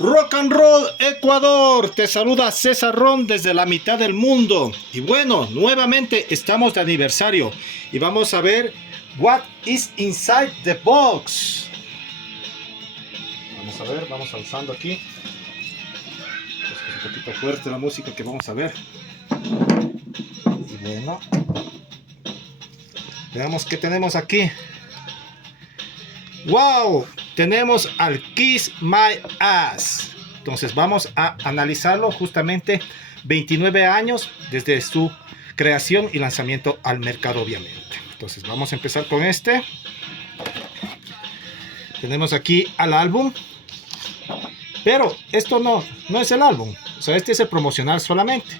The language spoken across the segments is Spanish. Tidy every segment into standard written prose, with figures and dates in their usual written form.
Rock and Roll Ecuador, te saluda César Ron desde la mitad del mundo. Y bueno, nuevamente estamos de aniversario y vamos a ver What is Inside the Box. Vamos a ver, vamos avanzando aquí. Es un poquito fuerte la música que vamos a ver. Y bueno, veamos qué tenemos aquí. ¡Wow! Tenemos al Kiss My Ass. Entonces vamos a analizarlo justamente 29 años desde su creación y lanzamiento al mercado, obviamente. Entonces vamos a empezar con este. Tenemos aquí al álbum. Pero esto no es el álbum. O sea, este es el promocional solamente.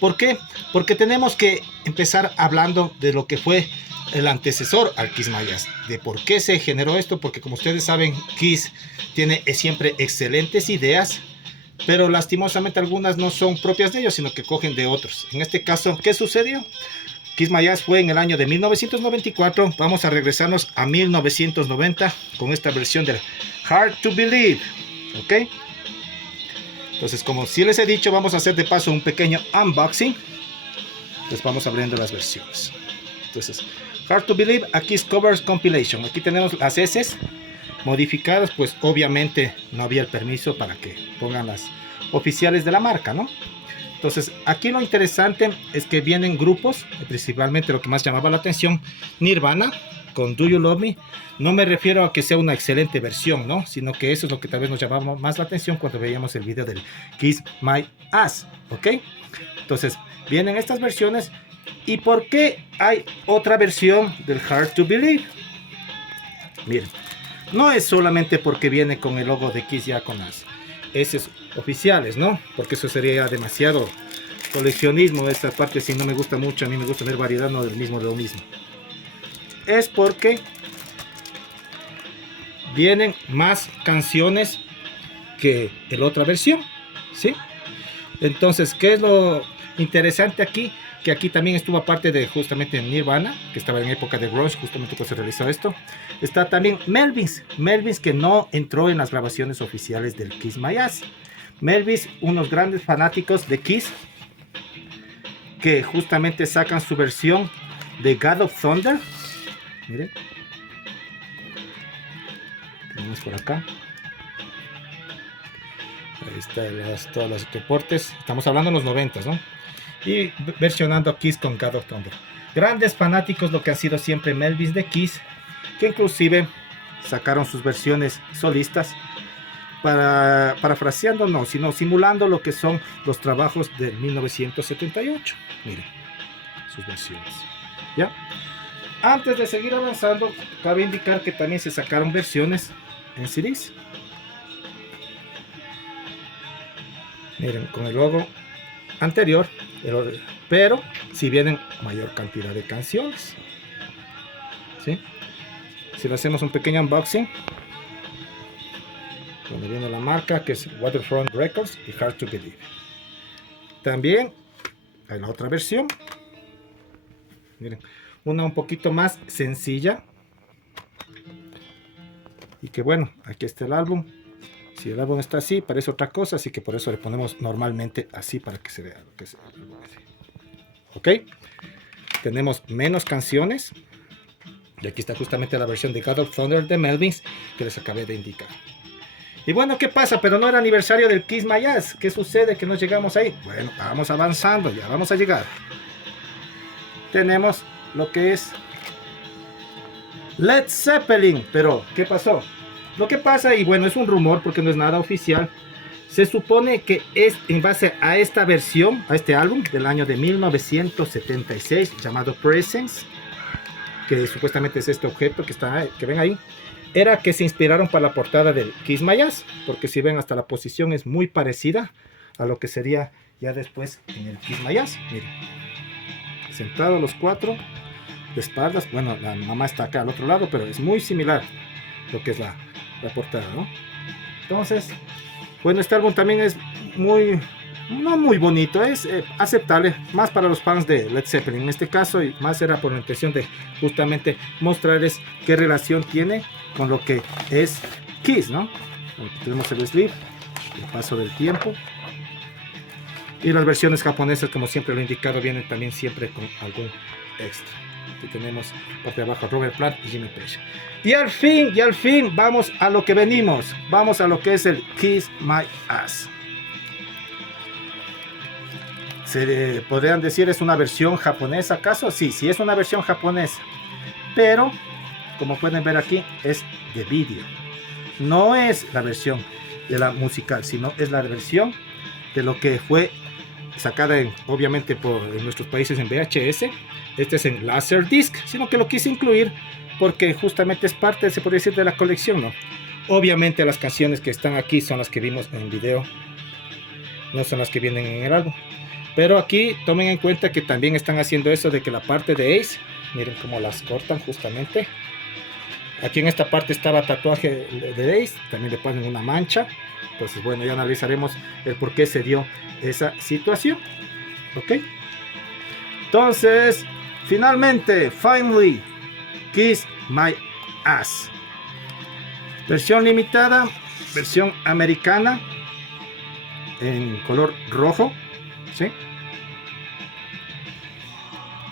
¿Por qué? Porque tenemos que empezar hablando de lo que fue el antecesor al Kiss My Ass, de por qué se generó esto, porque como ustedes saben, Kiss tiene siempre excelentes ideas, pero lastimosamente algunas no son propias de ellos, sino que cogen de otros. En este caso, ¿qué sucedió? Kiss My Ass fue en el año de 1994, vamos a regresarnos a 1990 con esta versión del Hard to Believe, ¿ok? Entonces, como sí les he dicho, vamos a hacer de paso un pequeño unboxing, pues vamos abriendo las versiones. Entonces, Hard to Believe, aquí es Covers Compilation. Aquí tenemos las S modificadas, pues obviamente no había el permiso para que pongan las oficiales de la marca, ¿no? Entonces, aquí lo interesante es que vienen grupos, principalmente lo que más llamaba la atención, Nirvana, con Do You Love Me. No me refiero a que sea una excelente versión, ¿no? Sino que eso es lo que tal vez nos llamaba más la atención cuando veíamos el video del Kiss My Ass, ¿ok? Entonces, vienen estas versiones. ¿Y por qué hay otra versión del Hard to Believe? Miren, no es solamente porque viene con el logo de Kiss ya con las S oficiales, ¿no? Porque eso sería demasiado coleccionismo. Esta parte sí no me gusta mucho. A mí me gusta ver variedad, no del mismo de lo mismo. Es porque vienen más canciones que la otra versión, ¿sí? Entonces, ¿qué es lo interesante aquí? Que aquí también estuvo aparte de justamente Nirvana, que estaba en época de grunge, justamente cuando se realizó esto. Está también Melvins que no entró en las grabaciones oficiales del Kiss My Ass. Melvins, unos grandes fanáticos de Kiss, que justamente sacan su versión de God of Thunder. Miren, tenemos por acá. Ahí está todos los reportes. Estamos hablando de los 90, ¿no? Y versionando a Kiss con God of Thunder. Grandes fanáticos lo que han sido siempre Melvins de Kiss, que inclusive sacaron sus versiones solistas, parafraseando, no, sino simulando lo que son los trabajos del 1978. Miren, sus versiones. ¿Ya? Antes de seguir avanzando, cabe indicar que también se sacaron versiones en CDs. Miren, con el logo anterior, pero si vienen mayor cantidad de canciones, ¿sí? Si le hacemos un pequeño unboxing, donde viene la marca, que es Waterfront Records y Hard to Believe. También hay la otra versión, miren, una un poquito más sencilla, y que bueno, aquí está el álbum. Si el álbum está así, parece otra cosa, así que por eso le ponemos normalmente así para que se vea lo que es el álbum. ¿Ok? Tenemos menos canciones. Y aquí está justamente la versión de God of Thunder de Melvins que les acabé de indicar. Y bueno, ¿qué pasa? Pero no era aniversario del Kiss My Ass. ¿Qué sucede que no llegamos ahí? Bueno, vamos avanzando, ya vamos a llegar. Tenemos lo que es Led Zeppelin. Pero, ¿qué pasó? Lo que pasa, y bueno, es un rumor porque no es nada oficial, se supone que es en base a esta versión, a este álbum del año de 1976 llamado Presence, que supuestamente es este objeto que ven ahí, era que se inspiraron para la portada del Kiss My Ass, porque si ven hasta la posición es muy parecida a lo que sería ya después en el Kiss My Ass. Miren, sentados los cuatro de espaldas, bueno, la mamá está acá al otro lado, pero es muy similar lo que es la portada, ¿no? Entonces, bueno, este álbum también es no muy bonito, es aceptable, más para los fans de Led Zeppelin en este caso, y más era por la intención de justamente mostrarles qué relación tiene con lo que es Kiss, ¿no? Aquí tenemos el sleeve, el paso del tiempo. Y las versiones japonesas, como siempre lo he indicado, vienen también siempre con algún extra. Aquí tenemos parte de abajo Robert Plant y Jimmy Page. Y al fin, vamos a lo que venimos. Vamos a lo que es el Kiss My Ass. ¿Se podrían decir es una versión japonesa acaso? Sí, sí es una versión japonesa. Pero, como pueden ver aquí, es de vídeo. No es la versión de la musical, sino es la versión de lo que fue sacada obviamente en nuestros países en VHS. Este es en Laserdisc, sino que lo quise incluir porque justamente es parte, se podría decir, de la colección, ¿no? Obviamente las canciones que están aquí son las que vimos en video, no son las que vienen en el álbum. Pero aquí tomen en cuenta que también están haciendo eso de que la parte de Ace, miren cómo las cortan justamente. Aquí en esta parte estaba tatuaje de Ace, también le ponen una mancha. Entonces bueno, ya analizaremos el por qué se dio esa situación. Ok. Entonces, finally, Kiss My Ass. Versión limitada, versión americana, en color rojo. ¿Sí?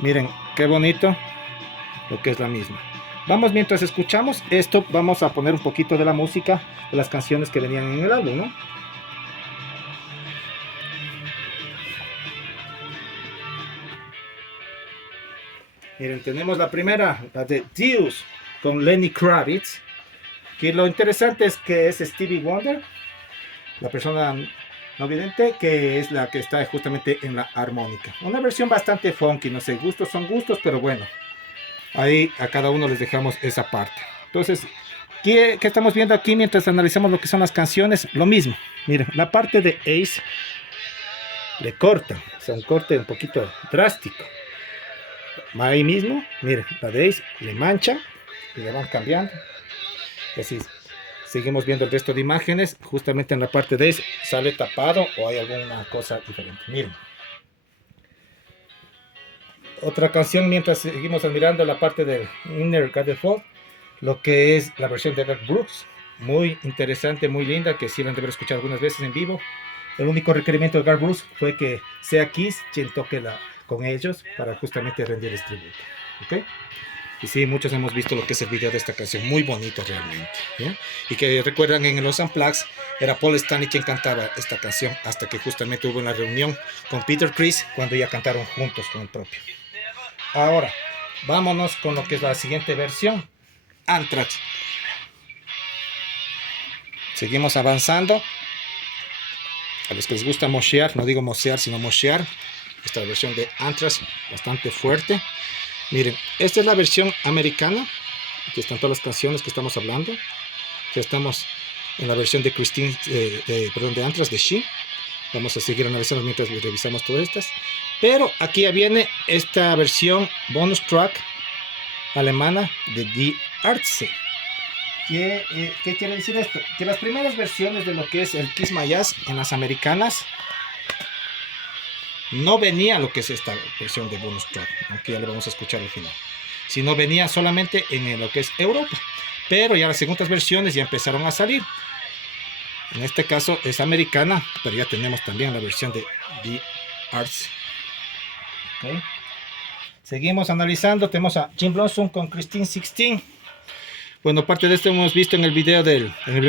Miren, qué bonito lo que es la misma. Vamos, mientras escuchamos esto, vamos a poner un poquito de la música de las canciones que venían en el álbum, ¿no? Miren, tenemos la primera, la de Deuce, con Lenny Kravitz. Que lo interesante es que es Stevie Wonder, la persona no vidente, que es la que está justamente en la armónica. Una versión bastante funky, no sé, gustos son gustos, pero bueno, ahí a cada uno les dejamos esa parte. Entonces, ¿qué estamos viendo aquí mientras analizamos lo que son las canciones? Lo mismo, miren, la parte de Ace le cortan, o sea, un corte un poquito drástico. Ahí mismo, miren, la de Ace le mancha y le van cambiando. Y así seguimos viendo el resto de imágenes. Justamente en la parte de Ace sale tapado o hay alguna cosa diferente. Miren. Otra canción mientras seguimos admirando la parte de Inner Gathefold, lo que es la versión de Garth Brooks. Muy interesante, muy linda, que sí la han de haber escuchado algunas veces en vivo. El único requerimiento de Garth Brooks fue que sea Kiss quien toque con ellos para justamente rendir este tributo. ¿Ok? Y sí, muchos hemos visto lo que es el video de esta canción, muy bonito realmente, ¿ya? Y que recuerdan en los Unplugged era Paul Stanley quien cantaba esta canción, hasta que justamente hubo una reunión con Peter Criss cuando ya cantaron juntos con el propio. Ahora, vámonos con lo que es la siguiente versión, Anthrax. Seguimos avanzando. A los que les gusta moshear, no digo mosear, sino moshear, esta versión de Anthrax, bastante fuerte. Miren, esta es la versión americana. Aquí están todas las canciones que estamos hablando. Ya estamos en la versión de de Anthrax, de She. Vamos a seguir analizando mientras revisamos todas estas. Pero aquí ya viene esta versión bonus track alemana de Die Ärzte. ¿Qué quiere decir esto? Que las primeras versiones de lo que es el Kiss My Ass en las americanas no venía lo que es esta versión de bonus track, aunque ya lo vamos a escuchar al final, sino venía solamente en lo que es Europa. Pero ya las segundas versiones ya empezaron a salir. En este caso es americana, pero ya tenemos también la versión de Die Ärzte. Okay. Seguimos analizando. Tenemos a Jim Blossom con Christine 16. Bueno, parte de esto hemos visto en el video en el